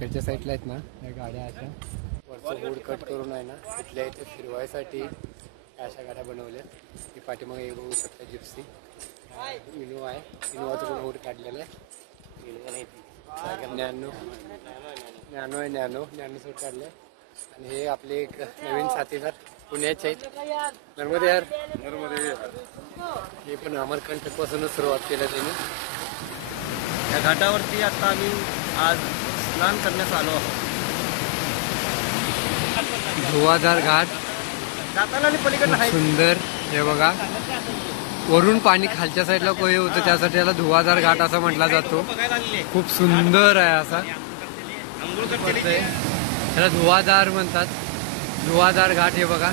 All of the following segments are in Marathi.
इकडच्या साईडला आहेत ना या गाड्या आहेत वरचं वूड कट करून आहे ना इथल्या इथे फिरवायसाठी अशा गाड्या बनवल्या ती पाठीमागे हे बघू शकता जिप्सी इनोवा आहे. इनोवाचं रोड काढलेलं आहे. नॅनो नॅनो आहे नॅनो नॅनो सूट काढले आणि हे आपले एक नवीन साथीदार पुण्याचे आहेत. नर्मदे यार. नर्मदे हे पण अमरकंटकपासूनच सुरुवात केलं त्यांनी. या घाटावरती आता आम्ही आज स्नान करण्यास आलो आहोत. धुवाधार घाट. सुंदर हे बघा. वरून पाणी खालच्या साईडला कोय होतं त्यासाठी याला धुवाधार घाट असा म्हटला जातो. खूप सुंदर आहे असा. त्याला धुवाधार म्हणतात. धुवाधार घाट हे बघा.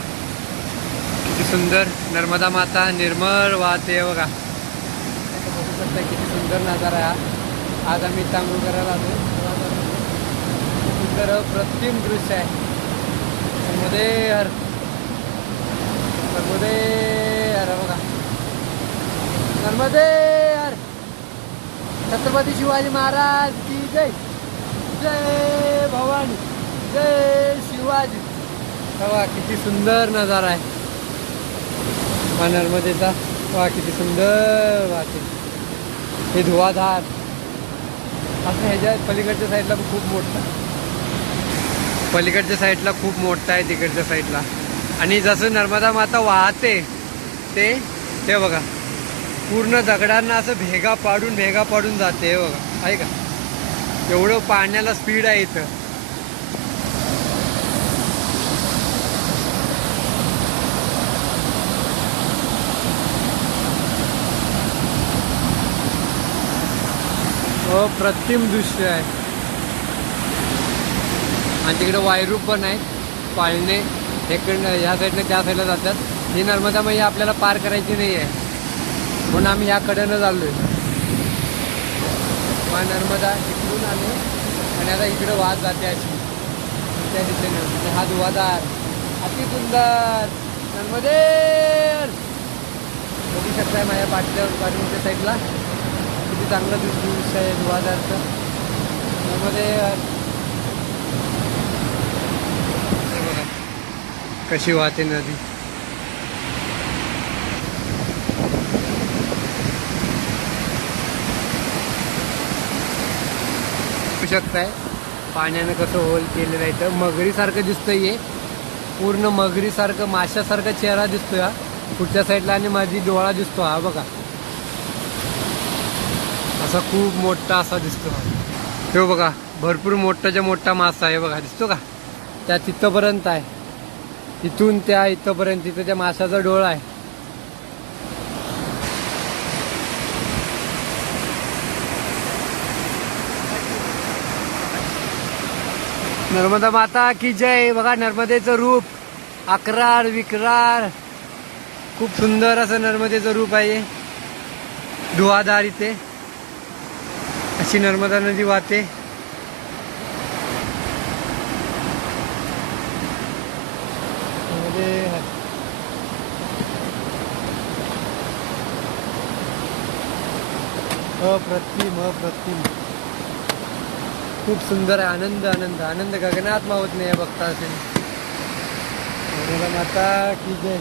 किती सुंदर. नर्मदा माता निर्मळ वाहते बघा. बघू शकता किती सुंदर नजारा आहे. आज आम्ही तांबूळ करायला आलो सुंदर प्रतिम दृश्य आहे. मध्ये हर. नर्मदे हर बघा. नर्मदे हर. छत्रपती शिवाजी महाराज की जय. जय भवानी. जय शिवाजी. वा किती सुंदर नजारा आहे. हा नर्मदेचा. वा किती सुंदर वाटे हे धुवाधार. असं ह्याच्या पलीकडच्या साईडला पण खूप मोठा. पलीकडच्या साईडला खूप मोठा आहे तिकडच्या साईडला. आणि जसं नर्मदा माता वाहते ते ते बघा. पूर्ण दगडांना असं भेगा पाडून भेगा पाडून जाते हे बघा. आहे का? एवढं पाण्याला स्पीड आहे इथं. अप्रतिम दृश्य आहे. आणि तिकडे वायरू पण आहे पाळणे हेकडनं ह्या साईडनं त्या साईडला जातात. ही नर्मदा मैया आपल्याला पार करायची नाही आहे म्हणून आम्ही याकडनं कडेनं चाललोय. मा नर्मदा इकडून आलो आणि आता इकडे वाद जाते अशी. त्या दिशेने. म्हणजे हा धुवादार अति सुंदर. नर्मदे बघू शकताय माझ्या पाठच्या पाठीच्या साईडला. किती चांगलं दृश्य आहे धुवादारचं नर्मदे हे बघा कशी वाहते नदी? शकताय पाण्यानं कसं होल केलेलं आहे तर मगरीसारखं दिसतंय हे. पूर्ण मगरीसारखं माशासारखा चेहरा दिसतोय हा. पुढच्या साईडला आणि माझी डोळा दिसतो हा बघा. असा खूप मोठा असा दिसतो हा. हे बघा भरपूर मोठाच्या मोठा मासा आहे बघा. दिसतो का? त्या तिथपर्यंत आहे. इथून त्या इथपर्यंत तिथं त्या माशाचा डोळ आहे. नर्मदा माता की जय. बघा नर्मदेचं रूप. अकरार विकरार खूप सुंदर असं नर्मदेचं रूप आहे. धुवाधार इथे. अशी नर्मदा नदी वाहते नर्मदे हर. अप्रतिम अप्रतिम. खूप सुंदर आहे आनंद आनंद आनंद गगनात मावत नाही बघता असेल. माता की जय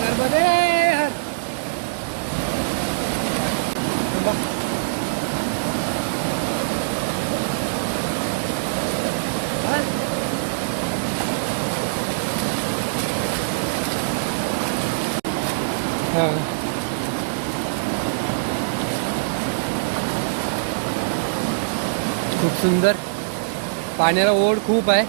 नर्मदे हर. थांबा. हर. हां. खूप सुंदर. पाण्याला ओढ खूप आहे.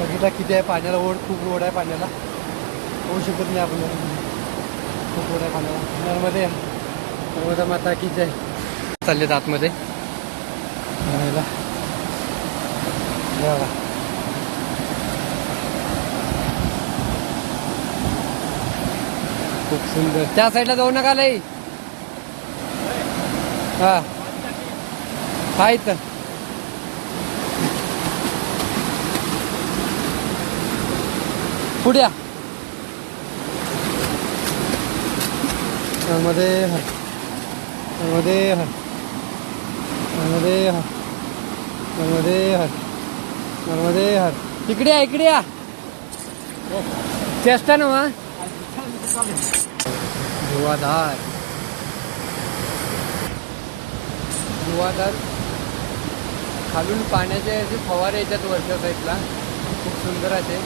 बघितला किती आहे पाण्याला ओढ खूप ओढ आहे पाण्याला. होऊ शकत नाही आपल्याला खूप ओढ आहे पाण्याला. नर्मदे. नर्मदा माता की जय. चाललेत आतमध्ये. हे बघा. खूप सुंदर. त्या साईडला जाऊ नका लई. हा. हा इथं. पुढ्या मध्ये हरमध्ये हरमध्ये हरमध्ये हर मध्ये हर इकडे या इकडे या. हो. चेष्टा ना धुवाधार. धुवाधार. खालून पाण्याचे असे फवारे येतात वरच्या साईडला. खूप सुंदर आहे ते.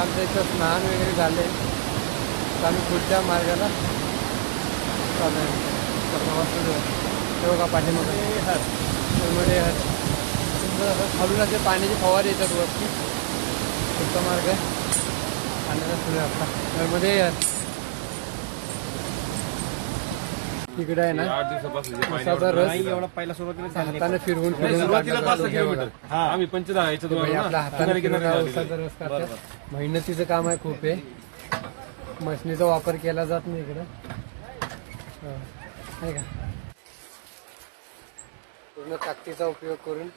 आमच्या इथं स्नान वगैरे झाले तर आम्ही पुढच्या मार्गाला चालू आहे प्रवास सुरू आहे बघा पाठीमध्ये हर सुंदर हर खालून असे पाण्याचे फवारे येतात वरती. पुढचा मार्ग आहे. पाण्याचा सुरू आहे आपला त्यामध्ये इकडे आहे ना. आठ दिवसापासून उसाचा रस. एवढा पहिला सुरुवातीला हाताने फिरवून फिरवून. हे. आम्ही पंचदहा हाताने हा रस काढतात मेहनतीचं काम आहे खूप आहे. मशनीचा वापर केला जात नाही इकडं. हा. आहे का? पूर्ण ताकदीचा उपयोग करून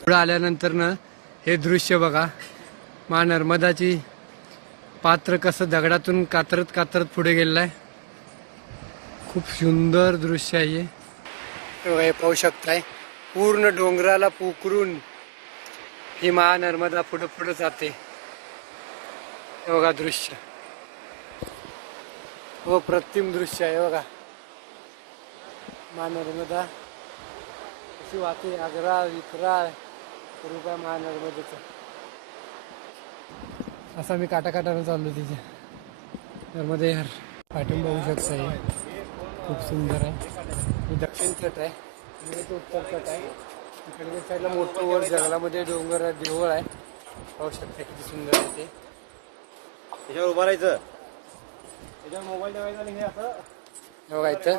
पुढे आल्यानंतर ना हे दृश्य बघा. मा नर्मदाची पात्र कसं दगडातून कातरत कातरत पुढे गेलेलं आहे खूप सुंदर दृश्य आहे हे. बघा, हे पाहू शकताय. पूर्ण डोंगराला पोखरून ही महा नर्मदा पुढे पुढे जाते. बघा दृश्य. हो प्रतिम दृश्य आहे बघा. महा नर्मदा अशी वाहते आग्रा विक्राळ रूप आहे महा नर्मदेचं असा मी काटा काटानं चाललो तिथे. नर्मदे हर. पाठून बघू शकता हे. खूप सुंदर आहे. ही दक्षिण तट आहे. आणि तो उत्तर तट आहे. इकडच्या साईडला मोठं वर जंगलामध्ये डोंगर आहे, देऊळ आहे. पाहू शकता किती सुंदर आहे ते. त्याच्यावर उभा राहायचं. त्याच्यावर मोबाईल ठेवायचा आणि हे असं इथं